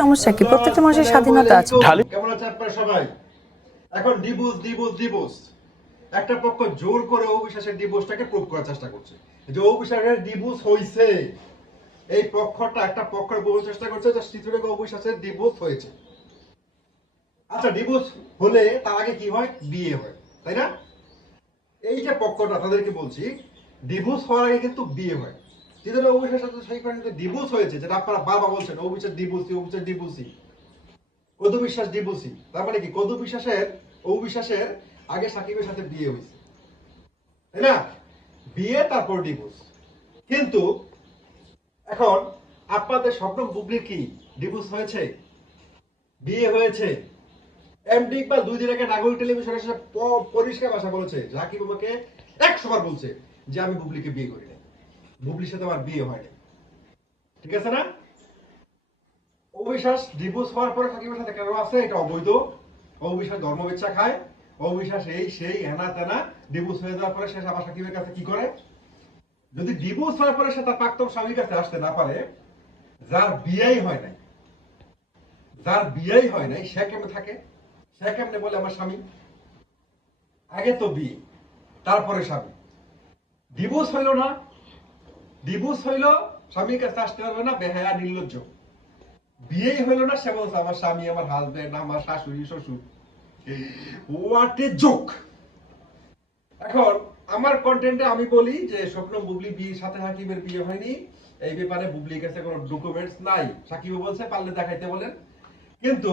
সমস্যা কি? প্রত্যেকটা মানুষের স্বাধীনতা আছে। কেমন আছে আপনারা সবাই? এখন ডিভোর্স একটা পক্ষ জোর করে অবিশ্বাসের ডিভোর্সটাকে প্রুভ করার চেষ্টা করছে যে অবিশ্বাসের ডিভোর্স হইছে। এই পক্ষটা একটা পক্ষের বোঝার চেষ্টা করছে যে চিত্রলেখা অবিশ্বাসের ডিভোর্স হয়েছে। আচ্ছা, ডিভোর্স হলে তার আগে কি হয়? বিয়ে হয়, তাই না? এই যে পক্ষটা তাদেরকে বলছি, ডিভোর্স হওয়ার আগে কিন্তু বিয়ে হয়। চিত্রলেখা অবিশ্বাসের সাথে সেই কারণে ডিভোর্স হয়েছে, যেটা আপনারা বাবা বলছেন অবিশ্বাস ডিভোর্সি কদু বিশ্বাস ডিভোর্সি। তার মানে কি কদু বিশ্বাসের আগে সাকিবের সাথে বিয়ে হয়েছে, তাই না? বিয়ে তারপর ডিভোর্স। কিন্তু এখন আপনাদের স্বপ্ন বুবলির কি ডিভোর্স হয়েছে? বিয়ে হয়েছে? এমডি ইকবাল 2 দিন আগে নাগরিক টেলিভিশনে এসে পরিষ্কার ভাষা বলেছে, সাকিব আমাকে 100 বার বলছে যে আমি বুবলিকে বিয়ে করি না, বুবলির সাথে আমার বিয়ে হয়নি। ঠিক আছে না? অবিশ্বাস ডিভোর্স হওয়ার পরে সাকিবের সাথে কেন আছে? এটা অবৈধ। অবিশ্বাস ধর্মবিচ্ছা খায়, অবিশ্বাস এই সেই হেনা তেনা। ডিভোর্স হয়ে যাওয়ার পরে সে আবার সাকিবের কাছে কি করে? যদি ডিভোর্স হওয়ার পরে সে তার প্রাক্তন স্বামীর কাছে আসতে না পারে, যার বিয়েই হয় নাই সে কেমনে থাকে? সে কেমনে বলে আমার স্বামী? আগে তো বিয়ে, তারপরে স্বামী। ডিভোর্স হইল না, ডিভোর্স হইল, স্বামীর কাছে আসতে পারবে না, বেহায়া নির্লজ্জ। বিয়েই হইল না, সে বলছে আমার স্বামী, আমার হাজবেন্ড, আমার শাশুড়ি শ্বশুর। What a joke! এখন আমার কন্টেন্টে আমি বলি যে স্বপ্ন বুবলি বিয়ের সাথে সাকিবের বিয়ে হয়নি, এই ব্যাপারে বুবলির কাছে কোনো ডকুমেন্টস নাই। সাকিবও বলছে পারলে দেখাইতে বলেন, কিন্তু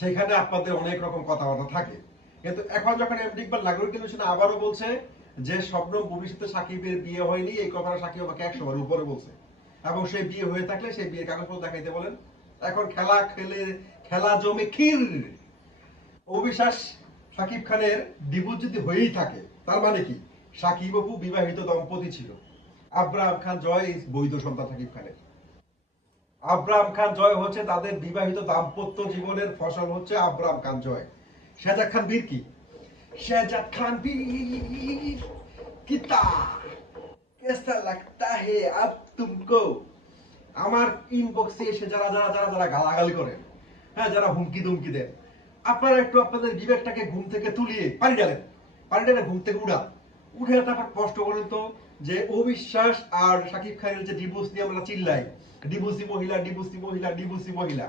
সেখানে আপনাদের অনেক রকম কথাবার্তা থাকে। কিন্তু এখন যখন এমডি ইকবাল নাগরিক টেলিভিশনে আবারও বলছে যে স্বপ্ন বুবলির সাথে সাকিবের বিয়ে হয়নি, এই কথাটা সাকিব আমাকে 100 বার উপরে বলছে, এবং সেই বিয়ে হয়ে থাকলে সেই বিয়ের কাগজপত্র দেখাইতে বলেন। এখন খেলা জমে ক্ষীর। অবিশ্বাস সাকিব খানের ডিভোর্স যদি হয়েই থাকে, তার মানে কি সাকিব অপু বিবাহিত দম্পতি ছিল। আব্রাহাম খান জয় বৈধ সন্তান সাকিব খানের। আব্রাহাম খান জয় হচ্ছে তাদের বিবাহিত দাম্পত্য জীবনের ফসল, হচ্ছে আব্রাহাম খান জয়। শেহজাদ খান বীর কি? শেহজাদ খান বীর কিতা कैसा लगता है अब तुमको? আমার ইনবক্সে এসে যারা যারা যারা যারা গালাগালি করেন, হ্যাঁ, যারা হুমকি দুমকি দেন, আপনারা একটু আপনাদের বিবেকটাকে ঘুম থেকে তুলিয়ে পানি ঢালে ঘুম থেকে উঠে তারপর কষ্ট করেন তো যে অবিশ্বাস আর সাকিব খানের যে ডিভোর্স নিয়ে আমরা চিল্লাই, ডিভোর্সি মহিলা,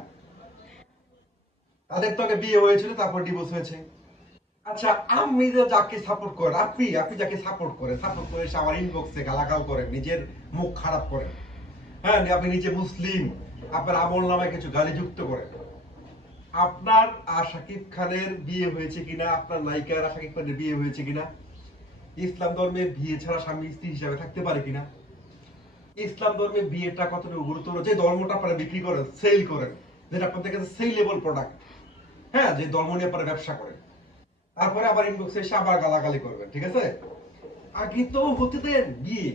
তাদের তো আগে বিয়ে হয়েছিল, তারপর ডিভোর্স হয়েছে। আচ্ছা, আমি যাকে সাপোর্ট করেন, আপনি যাকে সাপোর্ট করে এসে আমার ইনবক্সে গালাগাল করেন, নিজের মুখ খারাপ করেন, হ্যাঁ, আপনি নিজে মুসলিম, আপনার আমল নামে কিছু গালি যুক্ত করেন। আপনার আর শাকিব খানের বিয়ে হয়েছে কিনা, আপনার নায়িকার আর শাকিব খানের বিয়ে হয়েছে কিনা, ইসলাম ধর্মে বিয়ে ছাড়া স্বামী স্ত্রী হিসাবে থাকতে পারে কিনা, ইসলাম ধর্মে বিয়েটা কতটুকু গুরুত্বপূর্ণ, যে ধর্মটা আপনারা বিক্রি করেন, সেল করেন, যেটা আপনাদের কাছে সেলেবল প্রোডাক্ট, হ্যাঁ, যে ধর্ম নিয়ে আপনারা ব্যবসা করেন, তারপরে আবার ইনবক্সে এসে আবার গালাগালি করবেন। ঠিক আছে? আগে তো হতে দেন বিয়ে।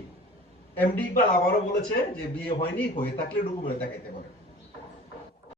এমডি ইকবাল আবারও বলেছে যে বিয়ে হয়নি, হয়ে থাকলে ডকুমেন্ট দেখাইতে পারে।